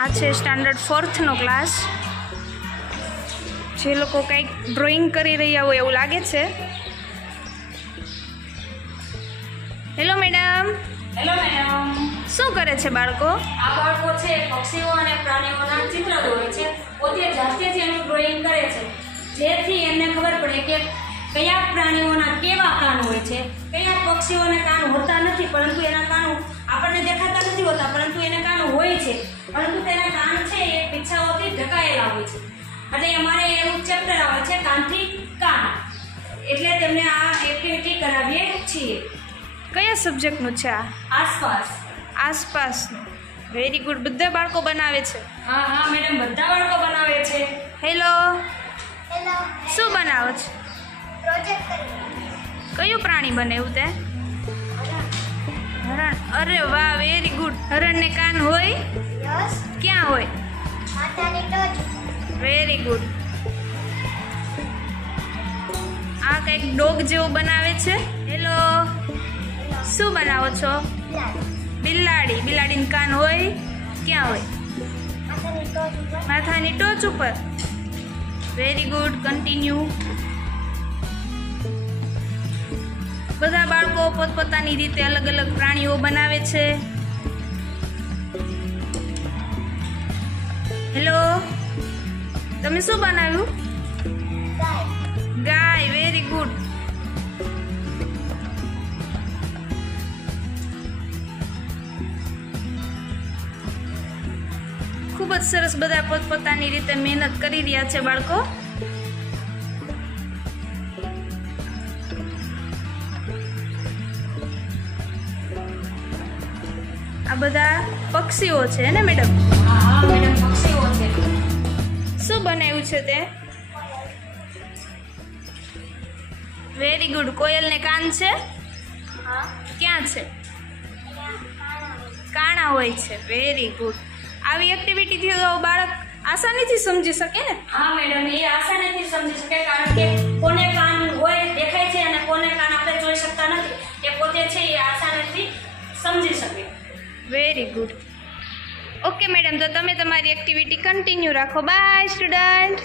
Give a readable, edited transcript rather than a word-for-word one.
આ છે standard 4th નો class. જે લોકો કંઈક ડ્રોઈંગ કરી રહ્યા હોય એવું લાગે છે. Hello madam. Hello madam. શું કરે છે બાળકો? આ બાળકો છે પક્ષીઓ અને પ્રાણીઓના ચિત્ર દોરે છે. પોતે જાતે જ એનું ડ્રોઈંગ કરે છે, જેથી એમને ખબર પડે કે કયા પ્રાણીઓના કેવા કાન હોય છે, કયા પક્ષીઓને કાન હોતા નથી, પરંતુ એના કાન આપણને દેખાતા નથી હોતા, પરંતુ એને કાન હોય છે, પરંતુ તેના કાન છે એ પીછાઓથી ઢકાયેલા હોય છે. એટલે અમારે એવું ચેપ્ટર આવે છે કાનથી કાન, એટલે તેમને આ એક્ટિવિટી કરાવીએ છીએ. કયા સબ્જેક્ટનું છે આ? આસપાસ. આસપાસનું. Very good. બધા બાળકો બનાવે છે? હા હા મેડમ, બધા બાળકો બનાવે છે. હેલો. હેલો. શું બનાવો છો? પ્રોજેક્ટ કરી. કયું પ્રાણી બનાવ્યું તે? હરણ. અરે વાહ, વેરી ગુડ. હરણને કાન હોય? યસ. ક્યાં હોય? માથાની ટોચ. Very good. આ કંઈક ડોગ જેવું બનાવે છે. હેલો. શું બનાવો છો? બિલાડી. બિલાડીને કાન હોય? ક્યાં હોય? માથાની ટોચ ઉપર. માથાની ટોચ ઉપર. Very good. કન્ટિન્યુ. બધા બાળકો પોતપોતાની રીતે અલગ અલગ પ્રાણીઓ બનાવે છે. હેલો. તમે શું બનાવ્યું? ગાય. ગાય. Very good. ખૂબ જ સરસ. બધા પોતપોતાની રીતે મહેનત કરી રહ્યા છે બાળકો. આ બધા પક્ષીઓ છે ને મેડમ? હા હા મેડમ, પક્ષીઓ છે. શું બનાવ્યું છે તે? Very good. કોયલને કાન છે? હા. ક્યાં છે? કાણા હોય છે. Very good. આવી એક્ટિવિટીથી તો બાળક આસાનીથી સમજી શકે ને? હા મેડમ, એ આસાનીથી સમજી શકે, કારણ કે કોને કાન હોય દેખાય છે અને કોને કાન આપણે જોઈ શકતા નથી, એ પોતે છે એ આસાનીથી સમજી શકે. Very good. ઓકે મેડમ, તો તમે તમારી એક્ટિવિટી કન્ટિન્યુ રાખો. Bye student.